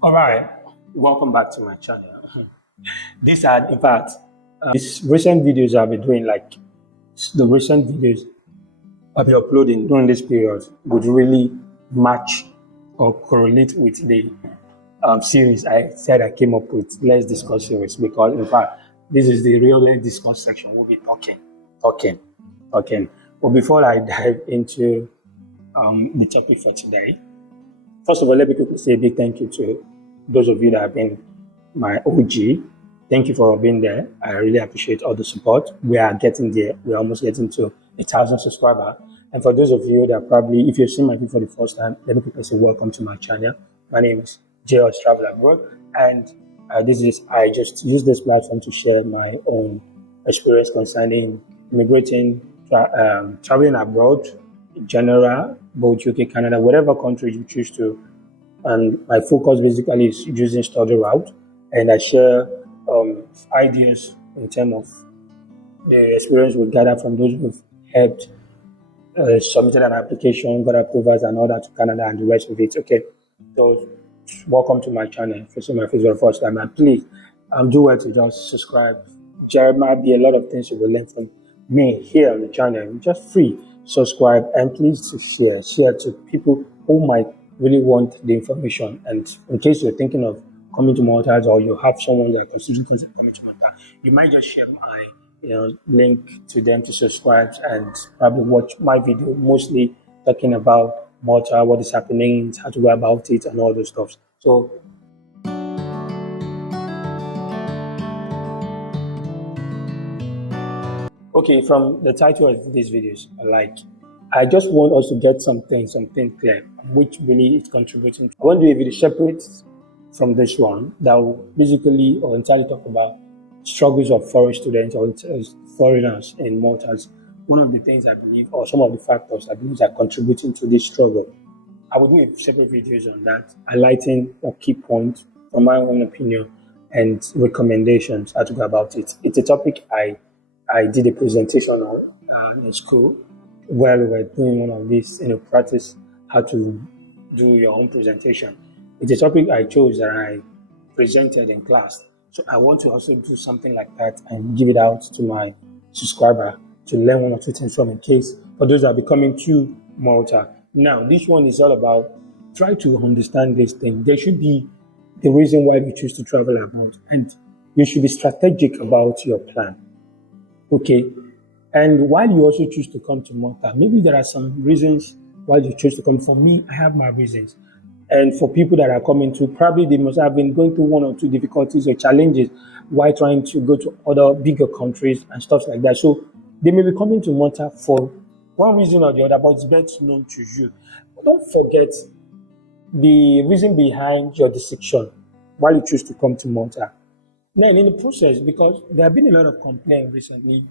All right, welcome back to my channel. These are, in fact, these recent videos I've been doing, like the recent videos I've been uploading during this period, would really match or correlate with the series I said I came up with. Let's discuss series because, in fact, this is the real Let's Discuss section. We'll be talking, talking. But before I dive into the topic for today, first of all, let me quickly say a big thank you to those of you that have been my OG. Thank you for being there. I really appreciate all the support. We are getting there. We're almost getting to 1,000 subscribers. And for those of you that probably, if you're seeing my video for the first time, let me quickly say welcome to my channel. My name is J.O.S Travel Abroad, and I just use this platform to share my own experience concerning immigrating, traveling abroad in general, both UK, Canada, whatever country you choose to. And my focus basically is using study route, and I share ideas in terms of the experience we gather from those who've helped submitted an application, got approvals, and all that to Canada and the rest of it. Okay, so welcome to my channel. If it's my first time, and please do well to just subscribe. There might be a lot of things you will learn from me here on the channel. Just free subscribe, and please share to people who might really want the information. And in case you're thinking of coming to Malta, or you have someone that considering coming to Malta, you might just share my link to them to subscribe and probably watch my video, mostly talking about Malta, what is happening, how to go about it, and all those stuff. So, okay, from the title of these videos, I just want us to get something clear, which really is contributing. I want to do a video separate from this one that will basically or entirely talk about struggles of foreign students or foreigners in Malta. One of the things I believe, or some of the factors I believe are contributing to this struggle. I will do a separate videos on that, highlighting a key points from my own opinion and recommendations how to go about it. It's a topic I did a presentation on in school while we were doing one of these, practice how to do your own presentation. It's a topic I chose that I presented in class. So I want to also do something like that and give it out to my subscriber to learn one or two things from, in case for those that are becoming to Malta. Now, this one is all about try to understand this thing. There should be the reason why you choose to travel abroad, and you should be strategic about your plan. Okay. And while you also choose to come to Malta, maybe there are some reasons why you choose to come. For me, I have my reasons. And for people that are coming to, probably they must have been going through one or two difficulties or challenges while trying to go to other bigger countries and stuff like that. So they may be coming to Malta for one reason or the other, but it's best known to you. But don't forget the reason behind your decision why you choose to come to Malta. Now, in the process, because there have been a lot of complaints recently,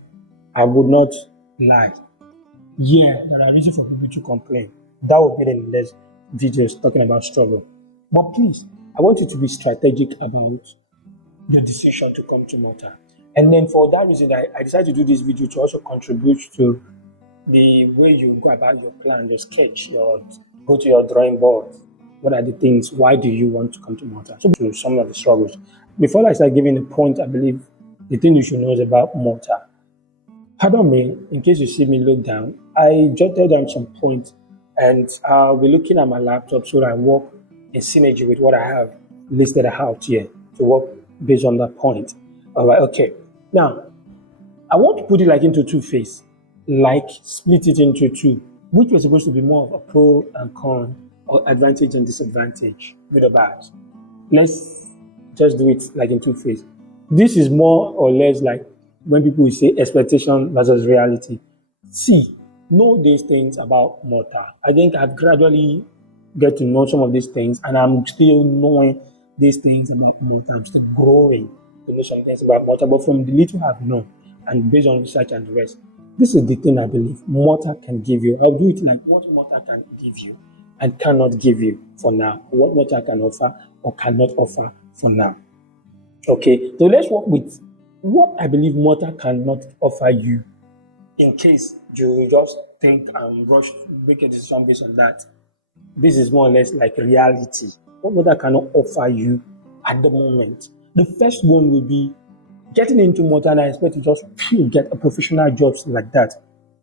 I would not lie. Yeah, there are reasons for people to complain. That will be the next videos talking about struggle. But please, I want you to be strategic about your decision to come to Malta. And then for that reason, I decided to do this video to also contribute to the way you go about your plan, your sketch, go to your drawing board. What are the things? Why do you want to come to Malta? So to some of the struggles. Before I start giving the point, I believe the thing you should know is about Malta. Pardon me, in case you see me look down, I jotted down some points, and I'll be looking at my laptop so that I work in synergy with what I have listed out here to work based on that point. All right, okay. Now, I want to put it like into two phases, like split it into two, which was supposed to be more of a pro and con, or advantage and disadvantage, good or bad. Let's just do it like in two phases. This is more or less like when people will say expectation versus reality. See, know these things about Malta. I think I've gradually get to know some of these things, and I'm still knowing these things about Malta. I'm still growing to know some things about Malta, but from the little I've known and based on research and the rest, this is the thing I believe Malta can give you. I'll do it like what Malta can give you and cannot give you for now. What Malta can offer or cannot offer for now. Okay, so let's work with what I believe Malta cannot offer you, in case you just think and rush make a decision based on that. This is more or less like reality. what Malta cannot offer you at the moment. The first one will be getting into Malta, and I expect to just get a professional jobs like that.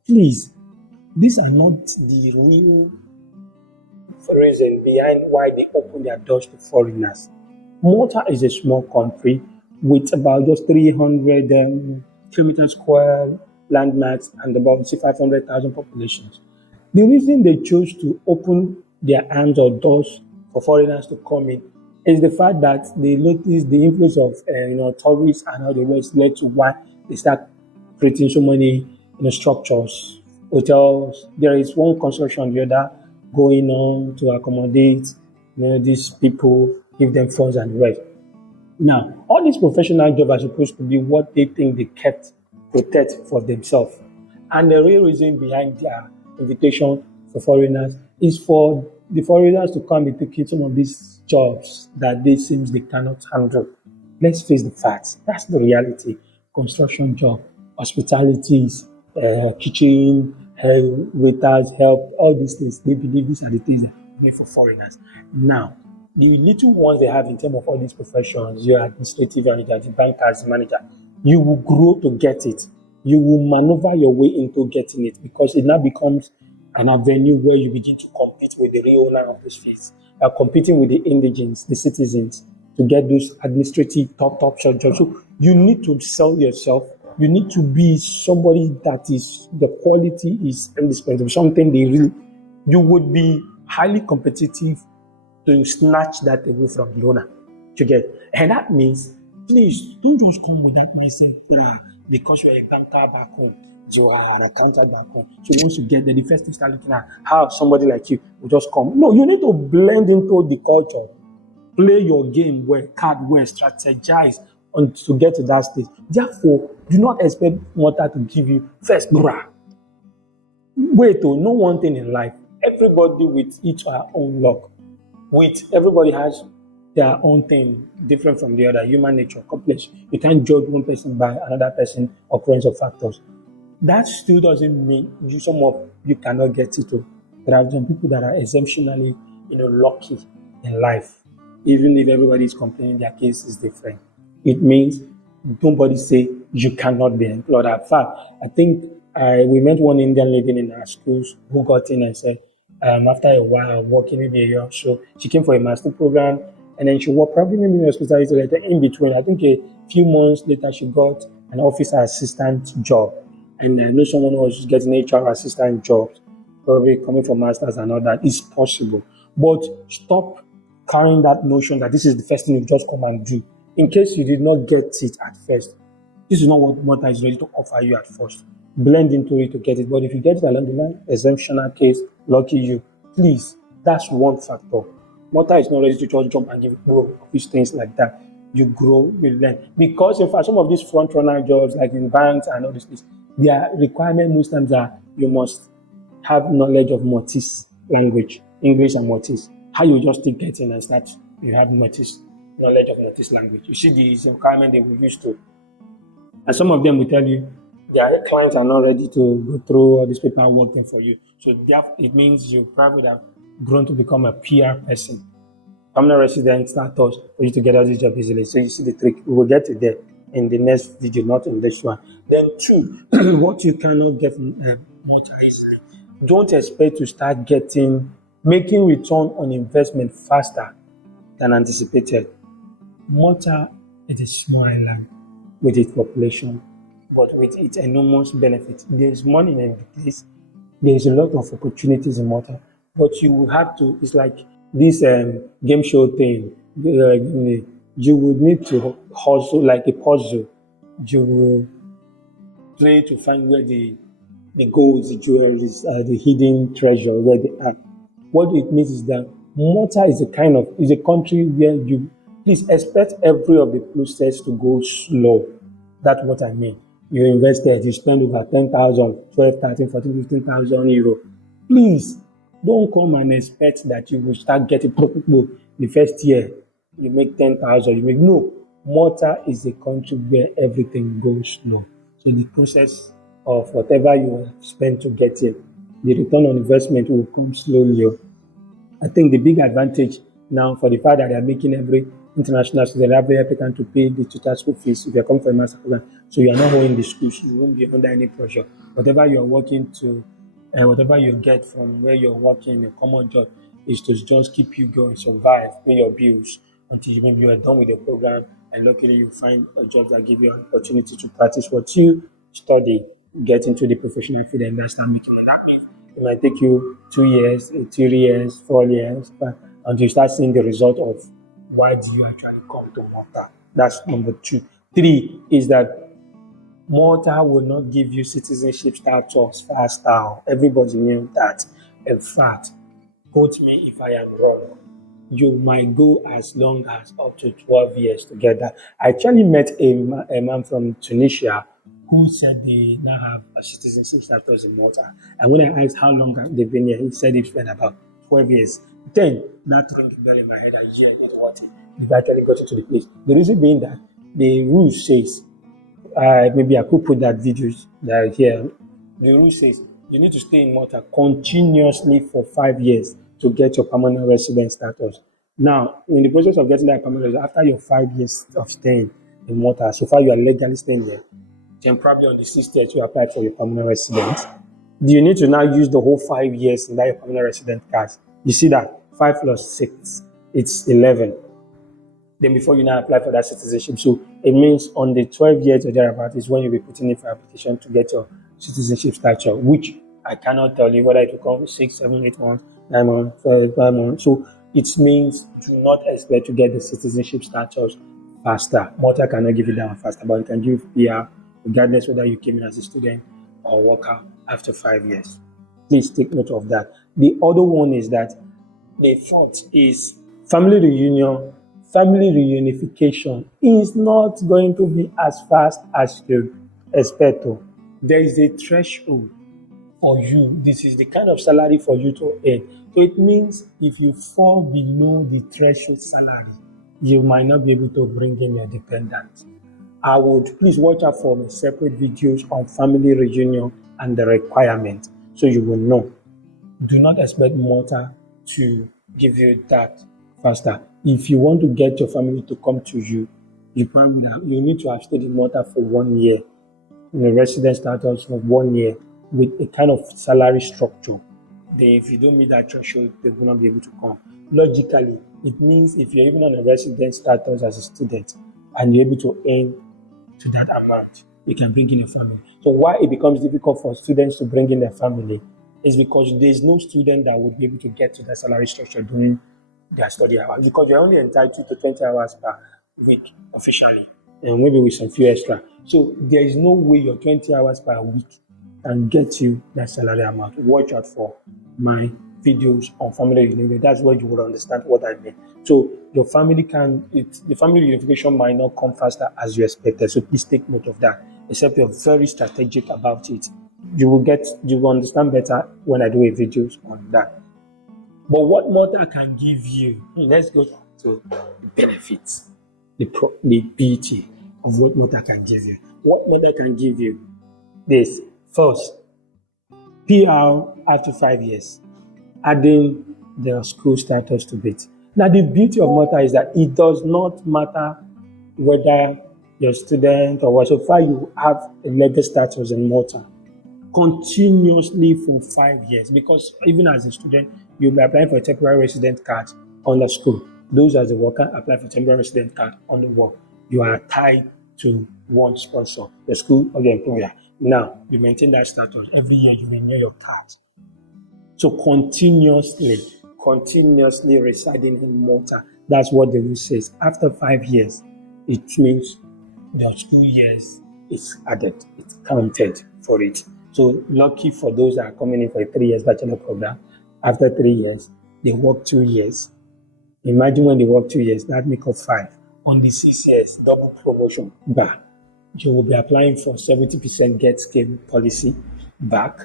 Please, these are not the real reason behind why they open their doors to foreigners. Malta is a small country with about just 300 kilometers square landmass and about 500,000 populations. The reason they chose to open their arms or doors for foreigners to come in is the fact that they noticed the influence of tourists and how the West led to why they start creating so many structures, hotels. There is one construction the other going on to accommodate these people, give them funds and the rest. Now, all these professional jobs are supposed to be what they think they kept protect for themselves. And the real reason behind their invitation for foreigners is for the foreigners to come and take some of these jobs that they seems they cannot handle. Let's face the facts. That's the reality. Construction job, hospitalities, kitchen, waiters, help, all these things. They believe these are the things that are made for foreigners. Now, the little ones they have in terms of all these professions, you're administrative manager, the bankers manager, you will grow to get it. You will maneuver your way into getting it because it now becomes an avenue where you begin to compete with the real owner of this space. You're competing with the indigents, the citizens, to get those administrative top shot jobs. So you need to sell yourself. You need to be somebody that is the quality is indispensable. Something you would be highly competitive to snatch that away from the owner. You get, and that means please don't just come with that mindset because you're a banker back home, you are an accountant back home. So once you get there, the first thing you start looking at how somebody like you will just come. No, you need to blend into the culture, play your game well, card well, strategize to get to that stage. Therefore, do not expect Malta to give you first, Wait, know one thing in life. Everybody with each our own luck. Everybody has their own thing, different from the other, human nature, complex. You can't judge one person by another person occurrence of factors. That still doesn't mean some of you cannot get it. There are some people that are exceptionally, lucky in life. Even if everybody is complaining, their case is different. It means nobody say you cannot be employed. In fact, I think we met one Indian lady in our schools who got in and said, after a while working maybe a year or so, she came for a master program and then she worked probably maybe in hospitality later in between. I think a few months later she got an officer assistant job. And I know someone who was just getting HR assistant jobs, probably coming from masters and all that. It's possible. But stop carrying that notion that this is the first thing you just come and do. In case you did not get it at first, this is not what Malta is ready to offer you at first. Blend into it to get it. But if you get it along the line, exemptional case, lucky you. Please, that's one factor. Malta is not ready to just jump and give these things like that. You grow, you learn. Because in fact, some of these front runner jobs, like in banks and all these things, their requirement most times are you must have knowledge of Maltese language, English and Maltese. How you just keep getting and start, you have knowledge of Maltese language. You see the requirement they will use to. And some of them will tell you their clients are not ready to go through all this paperwork thing for you. So it means you probably would have grown to become a PR person. Permanent resident status for you to get out this job easily. So you see the trick. We will get to that in the next video, not in this one. Then two, what you cannot get from much easily. Don't expect to start making return on investment faster than anticipated. Malta is a small island with its population, but with its enormous benefits. There is money in the place. There is a lot of opportunities in Malta, but you will have to. It's like this game show thing. You would need to hustle like a puzzle. You will play to find where the gold, the jewelries, the hidden treasure, where they are. What it means is that Malta is a country where you please expect every of the process to go slow. That's what I mean. You invested, you spend over 10,000, 12, 13, 14, 15,000 euro. Please don't come and expect that you will start getting people the first year. You make 10,000, no. Malta is a country where everything goes slow. So the process of whatever you spend to get it, the return on investment will come slowly. I think the big advantage Now, for the fact that they are making every international student every applicant to pay the total school fees if you come for a master program, so you are not owing the schools, you won't be under any pressure. Whatever you are working to, whatever you get from where you're working, a common job, is to just keep you going, survive, pay your bills until maybe you are done with the program, and luckily you find a job that give you an opportunity to practice what you study, get into the professional field, and then start making money. That means it might take you 2 years, 3 years, 4 years, but until you start seeing the result of why do you actually come to Malta. That's number two. Three is that Malta will not give you citizenship status faster. Everybody knew that. In fact, quote me if I am wrong, you might go as long as up to 12 years together. I actually met a man from Tunisia who said they now have a citizenship status in Malta. And when I asked how long they've been here, he said it's been about 12 years. Then that ring a bell in my head, I hear what they've actually got into the place. The reason being that the rule says, maybe I could put that video that here. The rule says you need to stay in Malta continuously for 5 years to get your permanent resident status. Now, in the process of getting that permanent resident, after your 5 years of staying in Malta, so far you are legally staying here, then probably on the 6th year you apply for your permanent residence. You need to now use the whole 5 years in that your permanent resident card. You see that 5 plus 6, it's 11. Then before you now apply for that citizenship. So it means on the 12 years or thereabout is when you'll be putting in for application to get your citizenship status, which I cannot tell you whether it will come 6, 7, 8 months, 9 months, 5 months. So it means do not expect to get the citizenship status faster. Malta cannot give you that one faster, but it can give PR regardless whether you came in as a student or worker after 5 years. Please take note of that. The other one is that the fourth is family reunion. Family reunification is not going to be as fast as you expect. There is a threshold for you. This is the kind of salary for you to earn. So it means if you fall below the threshold salary, you might not be able to bring in your dependents. I would please watch out for my separate videos on family reunion and the requirement so you will know. Do not expect Malta to give you that faster. If you want to get your family to come to you, you need to have stayed in Malta for 1 year, in a resident status for 1 year with a kind of salary structure. Then if you don't meet that threshold, they will not be able to come. Logically, it means if you're even on a resident status as a student and you're able to earn to that amount, you can bring in your family. So why it becomes difficult for students to bring in their family is because there's no student that would be able to get to that salary structure during their study hours, because you're only entitled to 20 hours per week officially, and maybe with some few extra. So there is no way your 20 hours per week can get you that salary amount. Watch out for my videos on family reunification. That's where you will understand what I mean. So your family the family reunification might not come faster as you expected. So please take note of that. Except you're very strategic about it. You will understand better when I do a videos on that. But what Malta can give you, let's go to the benefits, the beauty of what Malta can give you. What Malta can give you is first, PR after 5 years, adding the school status to it. Now, the beauty of Malta is that it does not matter whether you're a student or what, so far you have a legal status in Malta continuously for 5 years, because even as a student, you'll be applying for a temporary resident card on the school. Those as a worker apply for temporary resident card on the work. You are tied to one sponsor, the school or the employer. Now, you maintain that status. Every year you renew your card. So continuously residing in Malta. That's what the rule says. After 5 years, it means the 2 years is added. It's counted for it. So lucky for those that are coming in for a 3 years bachelor program. After 3 years, they work 2 years. Imagine when they work 2 years, that make up 5. On the 6 years, double promotion, back. You will be applying for 70% get scheme policy back.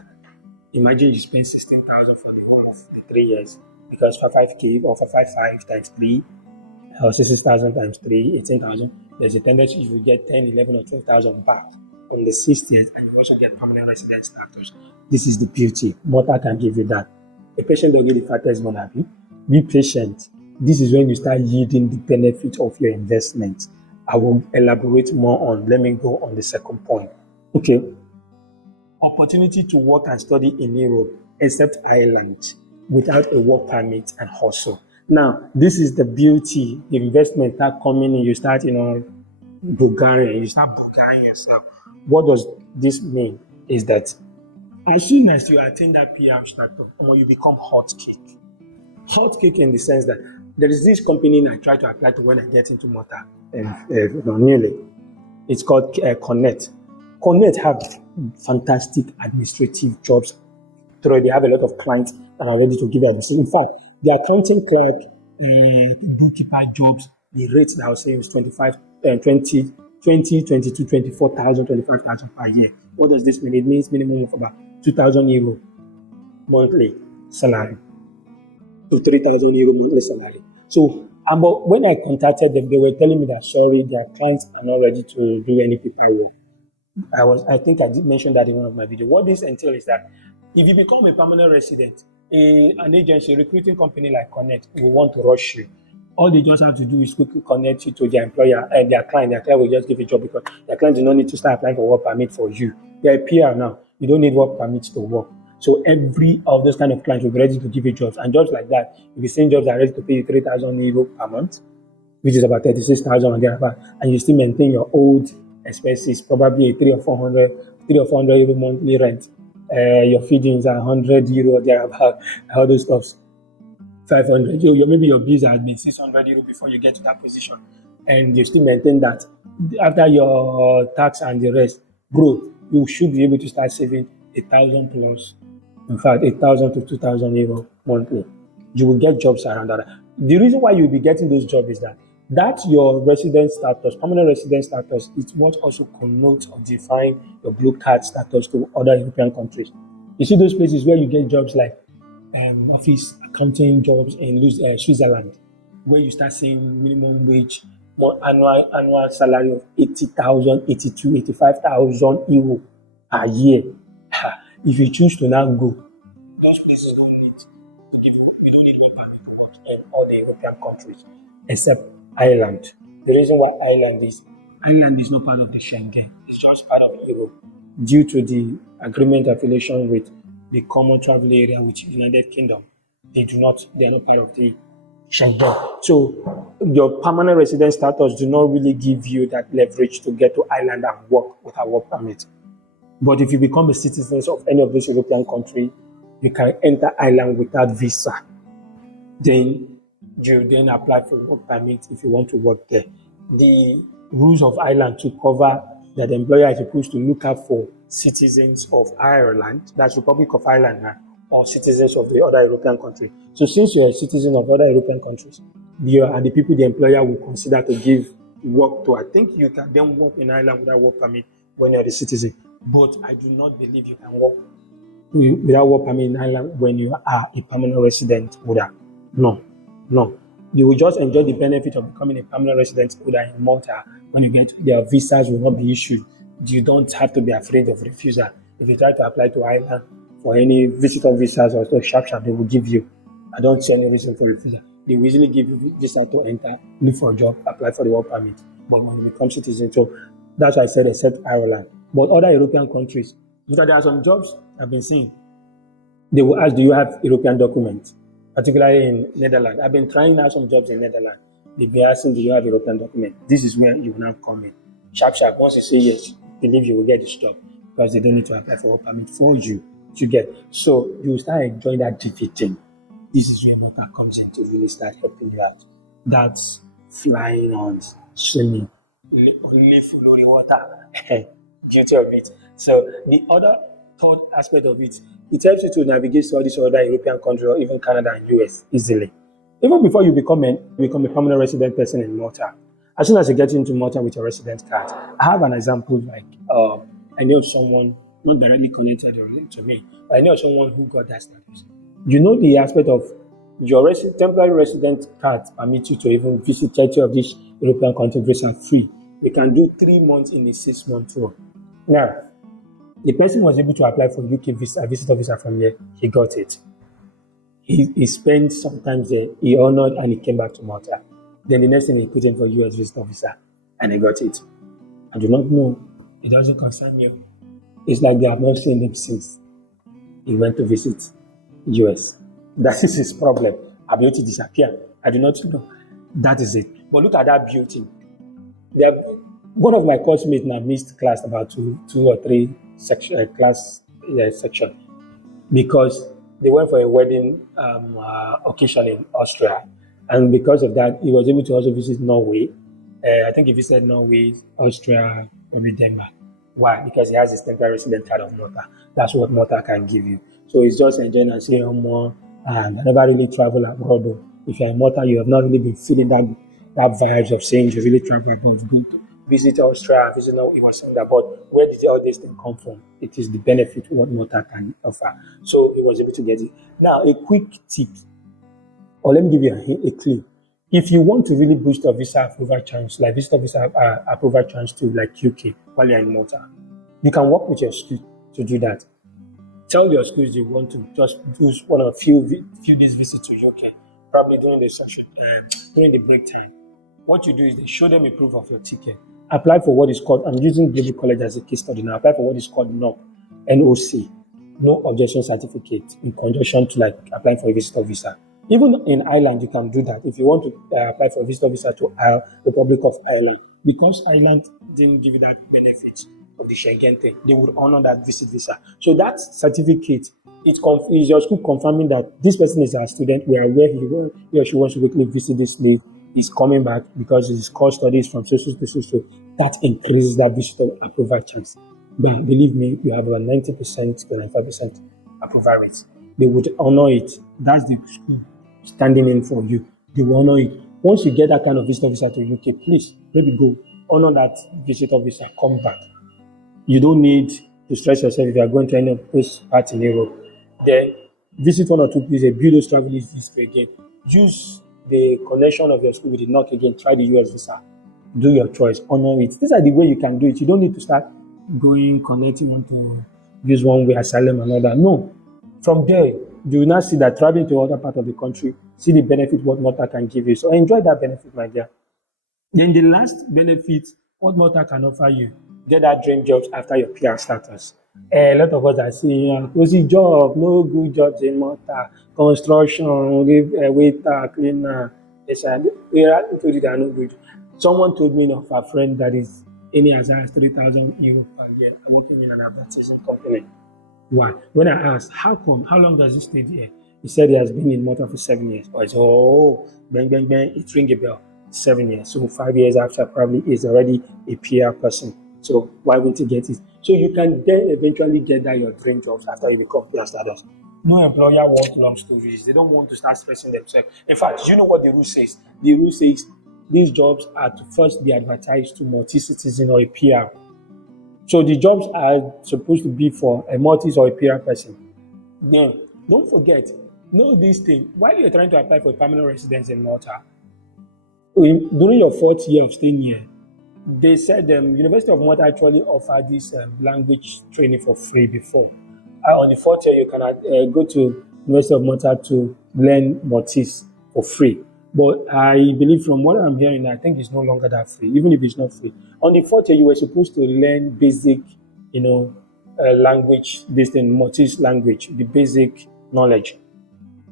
Imagine you spend 16,000 for the whole of the 3 years, because for 5K or for 5 times 3, or 60,000 times 3, 18,000. There's a tendency you will get 10, 11, or 12,000 back on the 6th year, and you also get permanent resident status. This is the beauty. Malta can give you that. A patient don't get the fattest money. Be patient. this is when you start yielding the benefit of your investment. I will elaborate more on. Let me go on the second point. Okay. Opportunity to work and study in Europe, except Ireland, without a work permit and hustle. Now, this is the beauty. The investment start coming in. You start, Bulgaria. You start Bulgaria yourself. What does this mean? Is that as soon as you attain that PR status, or you become hot cake. Hot cake in the sense that there is this company I try to apply to when I get into Malta, nearly. It's called Connect. Connect have fantastic administrative jobs. They have a lot of clients that are ready to give advice. In fact, the accounting clerk, bookkeeper jobs, the rate that I was saying is 24,000 per year. What does this mean? It means minimum of about €2,000 monthly salary to €3,000 monthly salary. So, but when I contacted them, they were telling me that sorry, their clients are not ready to do any paperwork. I think I did mention that in one of my videos. What this entails is that if you become a permanent resident, an agency, a recruiting company like Connect will want to rush you. All they just have to do is quickly connect you to their employer and their client. Their client will just give you a job because their client do not need to start applying for work permit for you. You're a PR now. You don't need work permits to work. So every of those kind of clients will be ready to give you jobs. And jobs like that, if the same jobs are ready to pay you €3,000 per month, which is about 36,000 and you still maintain your old expenses, probably a 300 or 400 euro monthly rent. Your feedings are €100 thereabout, all those stuffs. 500. Maybe your bills have been €600 before you get to that position, and you still maintain that. After your tax and the rest, bro, you should be able to start saving 1,000 plus. In fact, 1,000 to 2,000 euro monthly. You will get jobs around that. The reason why you'll be getting those jobs is that your resident status, permanent resident status, is what also connotes or defines your blue card status to other European countries. You see those places where you get jobs like office accounting jobs in Switzerland, where you start seeing minimum wage, annual salary of 80,000, 82, 85,000 euro a year. If you choose to now go, those places don't need to give you. We don't need one permit to work in all the European countries except Ireland. The reason why Ireland is not part of the Schengen. It's just part of Europe due to the agreement affiliation with the common travel area with United Kingdom. They are not part of the Schengen. So your permanent resident status do not really give you that leverage to get to Ireland and work without work permit. But if you become a citizen of any of those European countries, you can enter Ireland without visa. Then you apply for work permit if you want to work there. The rules of Ireland to cover that the employer is supposed to look out for citizens of Ireland, that's Republic of Ireland now, or citizens of the other European countries. So since you're a citizen of other European countries, you are the people the employer will consider to give work to. I think you can then work in Ireland without work permit when you're the citizen. But I do not believe you can work without work permit in Ireland when you are a permanent resident holder. No. You will just enjoy the benefit of becoming a permanent resident holder in Malta. When you get their visas will not be issued. You don't have to be afraid of refusal. If you try to apply to Ireland for any visitor visas or so sharp, they will give you. I don't see any reason for refusal. They will easily give you visa to enter, look for a job, apply for the work permit. But when you become citizen, so that's why I said except Ireland. But other European countries, because there are some jobs I've been seeing, they will ask, do you have European documents? Particularly in Netherlands. I've been trying out some jobs in Netherlands. They've been asking, do you have European document? This is where you will now come in. Sharp. Once you say yes, believe you will get this job because they don't need to apply for work permit for you to get. So you will start enjoying that dividend. This is where Malta comes in to really start helping you out. That's flying on, swimming, only follow the water. Beauty of it. So the third aspect of it, it helps you to navigate to all these other European countries or even Canada and US easily. Even before you become a permanent resident person in Malta, as soon as you get into Malta with your resident card, I have an example like I know someone, not directly connected or linked to me, but I know someone who got that status. You know the aspect of your temporary resident card permits you to even visit 30 of these European countries visa free. You can do 3 months in a 6-month tour. Now, the person was able to apply for UK visa, visitor visa from here. He got it. He spent sometimes there, he honored and he came back to Malta. Then the next thing he put in for US visitor visa and he got it. I do not know. It doesn't concern you. It's like they have not seen him since he went to visit US. That is his problem. Ability to disappear. I do not know. That is it. But look at that beauty. One of my classmates now missed class about two or three class section because they went for a wedding occasion in Austria, and because of that, he was able to also visit Norway. I think he visited Norway, Austria, maybe Denmark. Why? Because he has his temporary resident card of Malta. That's what Malta can give you. So he's just enjoying and saying more. And I never really travel abroad. Though. If you're in Malta, you have not really been feeling that vibes of saying you really travel abroad. Go to visit Austria, visit Norway. He was saying that, but where did all this thing come from? It is the benefit what Malta can offer. So he was able to get it. Now, a quick tip, or let me give you a clue. If you want to really boost your visa approval chance, like visitor visa approval chance to like UK while you're in Malta, you can work with your school to do that. Tell your schools you want to just do one or few days visit to UK, probably during the session, during the break time. What you do is they show them a proof of your ticket. Apply for what is called, I'm using Global College as a case study now, apply for what is called NOC, No Objection Certificate, in conjunction to like applying for a visitor visa. Even in Ireland, you can do that. If you want to apply for a visitor visa to Republic of Ireland, because Ireland didn't give you that benefit of the Schengen thing, they would honor that visit visa. So that certificate, is your school confirming that this person is our student, we are where he or she wants to quickly visit this place, is coming back because his core studies from social to social. That increases that visitor approval chance. But believe me, you have about 90% to 95% approval rate. They would honor it. That's the school standing in for you. They will honor it. Once you get that kind of visitor visa to UK, please, let it go. Honor that visitor visa, come back. You don't need to stress yourself if you are going to any of those parts in Europe. Then visit one or two places, build those travel history again. Use the connection of your school with the NOC again. Try the US visa. Do your choice. Honor it. These are the way you can do it. You don't need to start going, connecting, want to use one way, asylum, another. No. From there, you will now see that traveling to other part of the country, see the benefit what Malta can give you. So enjoy that benefit, my dear. Then the last benefit, what Malta can offer you, get that dream jobs after your PR status. A lot of us are saying, cozy job, no good jobs in Malta, construction, waiter, cleaner. Yes, we are told you they are no good. Someone told me of a friend that is earning as high as 3,000 euro per year working in an advertising company. Why? When I asked, how come? How long does he stay here? He said he has been in Malta for 7 years. I said, bang, bang, bang, it ring a bell. 7 years. So 5 years after, probably is already a PR person. So why won't he get it? So you can then eventually get that your dream jobs after you become PR status. No employer wants long stories. They don't want to start stressing themselves. In fact, you know what the rule says? The rule says these jobs are to first be advertised to multi-citizen or a PR. So the jobs are supposed to be for a multi or a PR person. Then don't forget, know this thing. While you're trying to apply for a permanent residence in Malta, during your 4th year of staying here, they said University of Malta actually offered this language training for free before. On the 4th year, you can go to University of Malta to learn Maltese for free. But I believe from what I'm hearing, I think it's no longer that free, even if it's not free. On the 4th year, you were supposed to learn basic, language, this thing, Maltese language, the basic knowledge.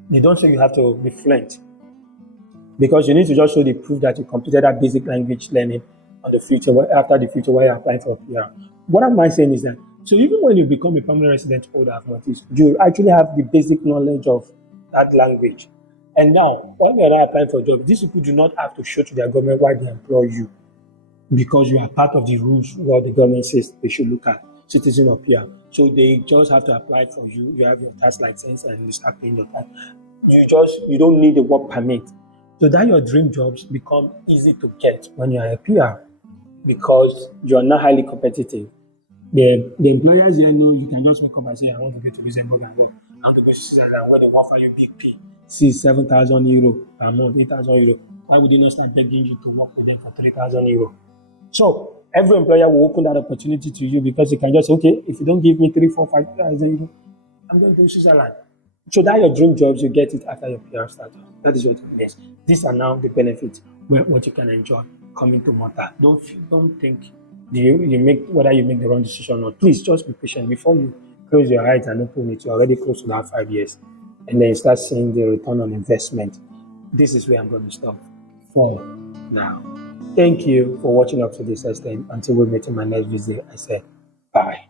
They don't say you have to be fluent, because you need to just show the proof that you completed that basic language learning on the future, after the future, while you're applying for PR. What am I saying is that, so even when you become a permanent resident holder of Maltese, you actually have the basic knowledge of that language. And now, when you're applying for jobs, these people do not have to show to their government why they employ you, because you are part of the rules what the government says they should look at, citizen or PR. So they just have to apply for you. You have your tax license and you start paying your tax. You don't need a work permit. So that your dream jobs become easy to get when you are a PR, because you are not highly competitive. The employers here know you can just wake up and say, I want to go to Luxembourg and work. I want to go to Citadel where they offer you big pay. See, 7,000 euro per month, 8,000 euro. Why would they not start begging you to work with them for 3,000 euro? So every employer will open that opportunity to you, because you can just say, okay, if you don't give me 3, 4, 5,000 euro, I'm going to Switzerland. So that your dream jobs, you get it after your PR startup. That is what it means. These are now the benefits what you can enjoy coming to Malta. Don't think you make whether you make the wrong decision or please just be patient before you close your eyes and open it. You're already close to that 5 years, and then you start seeing the return on investment. This is where I'm going to stop for now. Thank you for watching up to this extent. Until we meet in my next visit, I say bye.